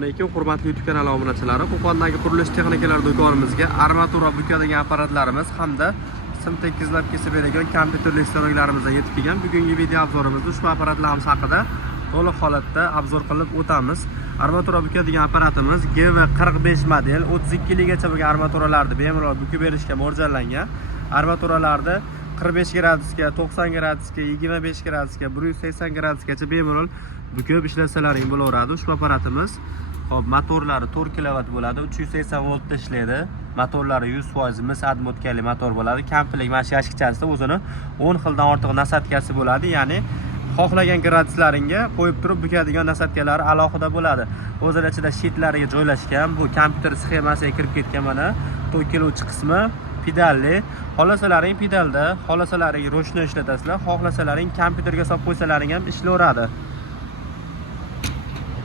Assalomu alaykum, hurmatli YouTube kanali obunachilari. Qo'qondagi qurilish texnikalari do'konimizga armatura bukadigan apparatlarimiz hamda sim tekizlab kesib beradigan kompyuterli staroklarimizdan yetib kelgan. Bugungi video obzorimizda ushbu apparatlarimiz haqida to'liq holatda obzor qilib o'tamiz. Armatura bukadigan apparatimiz GV45 model 32 ligacha bo'lgan armaturalarni bemalol bukib berishga mo'ljallangan. Armaturalarda 45 gradusga, 90 gradusga, 25 gradusga, 180 gradusgacha bemalol bukib ishlasalaring bo'laveradi. Ushbu apparatimiz hop motorlari 4 kW bo'ladi, 380 voltda ishlaydi. Motorlari 100% mis admotkali motor bo'ladi. Kampilik mana shu yashikchasida o'zini 10 xildan ortiq nasatkasi bo'ladi. Ya'ni xohlagan graduslaringga qo'yib turib bukadigan nasatkalari alohida bo'ladi. O'zini ichida shitlariga joylashgan. Bu kompyuter sxemasiga kirib ketgan mana to'kiluvchi qismi pedalli. Xohlasalaring pedalda, xohlasalaring ro'shni ishlatasizlar, xohlasalaring kompyuterga solib qo'ysalaring ham ishlayveradi.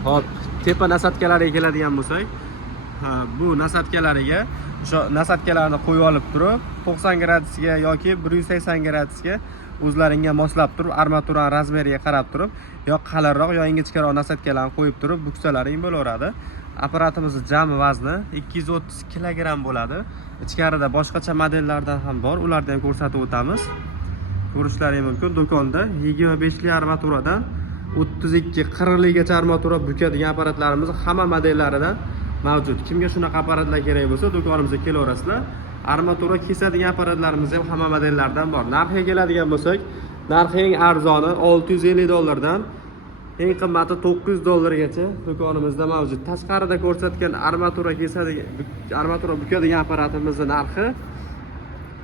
Hop, tepa nasatkalariga keladigan bo'lsak, bu nasatkalariga o'sha nasatkalarni qo'yib olib turib 90 gradusga yoki 180 gradusga o'zlaringga moslab turib armatura razmeriga qarab turib yo qalinroq yo ingichkaroq nasatkalarni qo'yib turib buksalaring bo'laveradi. Apparatimizning jami vazni 230 kg bo'ladi. Ichkarida boshqacha modellardan ham bor, ularni ham ko'rsatib o'tamiz. Ko'rishlaringiz mumkin. Do'konda 25 li armaturadan 32-40 ligacha armatura bukadigan apparatlarimiz hamma modellaridan mavjud. Kimga shunaqa apparatlar kerak bo'lsa, do'konimizga kelaverasizlar. Armatura kesadigan apparatlarimiz ham hamma modellardan bor. Narxiga keladigan bo'lsak, narxi eng arzoni $650 dan eng qimmati $900 do'konimizda mavjud. Tashqarida ko'rsatgan armatura kesadigan, armatura bukadigan apparatimizning narxi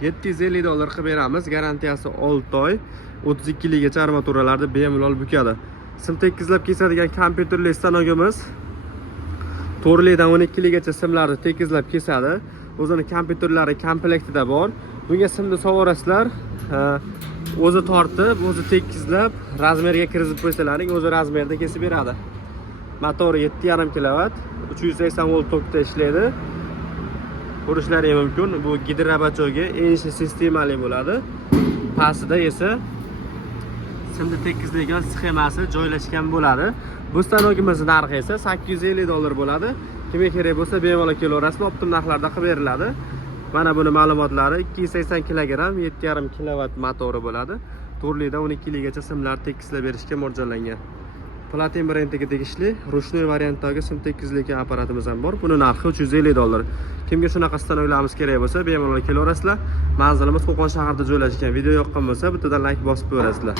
$750 qilib beramiz. Garantiyasi 6 oy. 32 ligacha armaturalarni bemalol bukadi. Sim tekizlab kesadigan kompyuterli stanogimiz 4 lidan 12 ligacha simlarni tekizlab kesadi. O'zini kompyuterlari komplektida bor. Bunga simni sovorasizlar, o'zi tortib, o'zi tekizlab, razmeriga kiritib qo'ysalaring, o'zi razmerda kesib beradi. Motori 7,5 kW, 380 volt tokda ishlaydi. Ko'rishlaringiz mumkin. Bu gidrobachoga enishi sistemali bo'ladi. Pastida esa simni tekizlagan sxemasi joylashgan bo'ladi. Bu stanogimizning narxi esa $850 bo'ladi. Kimga kerak bo'lsa bemalol kelaverasizlar, optim narxlarda qilib beriladi. Mana buni ma'lumotlari 280 kg, 7,5 kW motori bo'ladi. 4 lidan 12 ligacha simlar tekizlab berishga mo'ljallangan. Platin brendiga tegishli ruchnoy variantdagi sim tekizlagan apparatimiz ham bor. Buni narxi $350. Kimga shunaqa stanoglarimiz kerak bo'lsa bemalol kelaverasizlar. Manzilimiz Qo'qon shahrida joylashgan. Video yoqqan bo'lsa bittadan like bosib qo'yasizlar.